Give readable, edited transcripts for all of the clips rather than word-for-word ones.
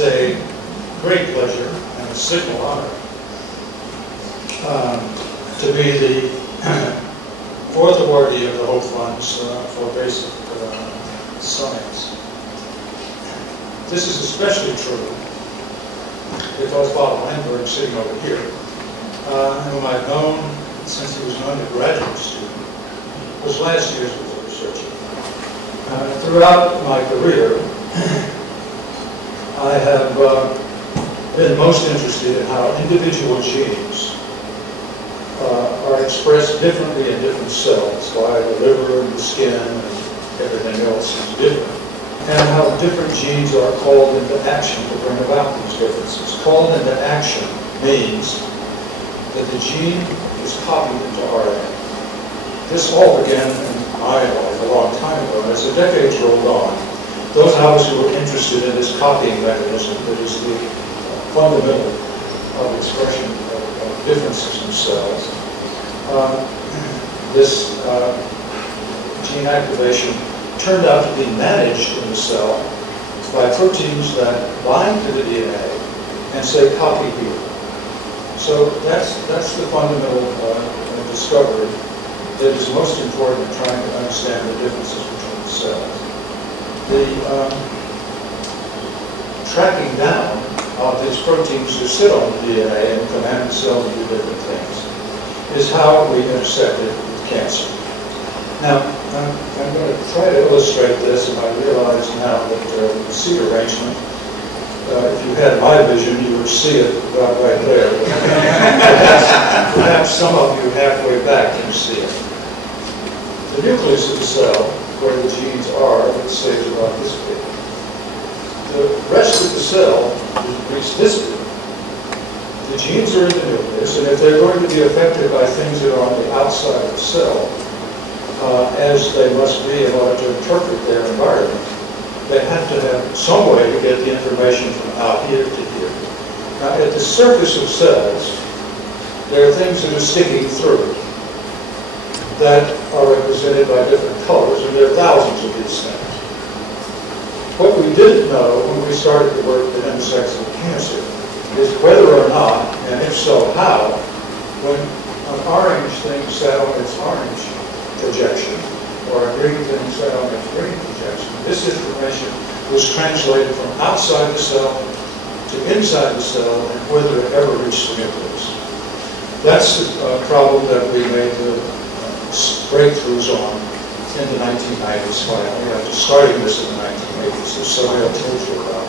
It's a great pleasure and a signal honor to be the fourth awardee of the Hope Funds for Basic Science. This is especially true because Bob Weinberg, sitting over here, whom I've known since he was an undergraduate student, was last year's researcher. Throughout my career, I have been most interested in how individual genes are expressed differently in different cells, why the liver and the skin and everything else is different, and how different genes are called into action to bring about these differences. Called into action means that the gene is copied into RNA. This all began in my life a long time ago. As the decades rolled on, those of us who were interested in this copying mechanism that is the fundamental of expression of differences in cells, this gene activation turned out to be managed in the cell by proteins that bind to the DNA and say copy here. So that's the fundamental discovery that is most important in trying to understand the differences between the cells. The tracking down of these proteins that sit on the DNA and command the cell to do different things is how we intersected with cancer. Now, I'm going to try to illustrate this, and I realize now that the seat arrangement, if you had my vision, you would see it about right there. Perhaps some of you halfway back can see it. The nucleus of the cell, where the genes are, let's say is about this big. The rest of the cell is reached this big. The genes are in the nucleus, and if they're going to be affected by things that are on the outside of the cell, as they must be in order to interpret their environment, they have to have some way to get the information from out here to here. Now, at the surface of cells, there are things that are sticking through that are represented by different colors, and there are thousands of these things. What we didn't know when we started to work with intersects with cancer is whether or not, and if so, how, when an orange thing sat on its orange projection, or a green thing sat on its green projection, this information was translated from outside the cell to inside the cell, and whether it ever reached the nucleus. That's the problem that we made the breakthroughs on in the 1990s finally, after starting this in the 1980s, as Sohail told you about.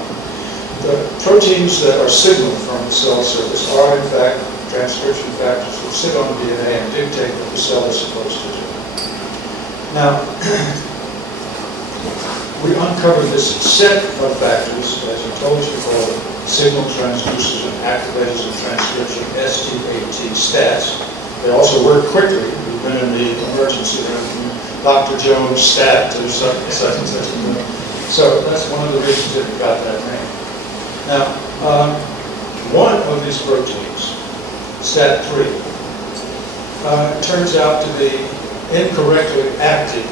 The proteins that are signaled from the cell surface are, in fact, transcription factors that sit on the DNA and dictate what the cell is supposed to do. Now, we uncovered this set of factors, as I told you, called signal transducers and activators of transcription, STAT, stats. They also work quickly. We've been in the emergency room, Dr. Jones stat to such and such and such. So that's one of the reasons that we got that name. Now, one of these proteins, STAT3, turns out to be incorrectly active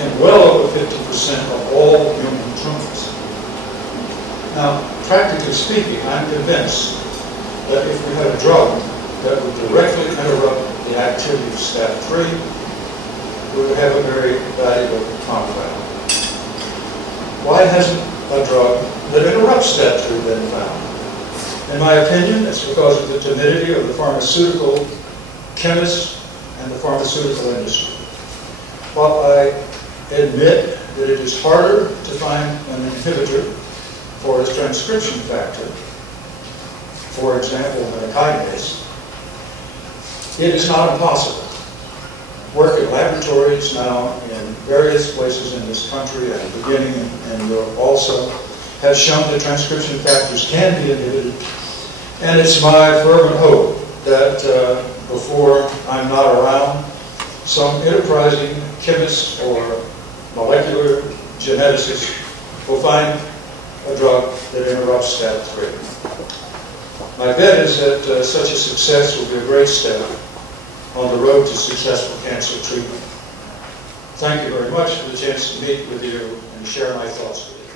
in well over 50% of all human tumors. Now, practically speaking, I'm convinced that if we had a drug that would directly interrupt the activity of STAT3, we would have a very valuable compound. Why hasn't a drug that interrupts STAT3 been found? In my opinion, it's because of the timidity of the pharmaceutical chemists and the pharmaceutical industry. While I admit that it is harder to find an inhibitor for a transcription factor, for example, than a kinase, it is not impossible. Work in laboratories now in various places in this country and beginning in Europe also have shown that transcription factors can be inhibited, and it's my fervent hope that before I'm not around, some enterprising chemist or molecular geneticist will find a drug that interrupts STAT3. My bet is that such a success will be a great step on the road to successful cancer treatment. Thank you very much for the chance to meet with you and share my thoughts with you.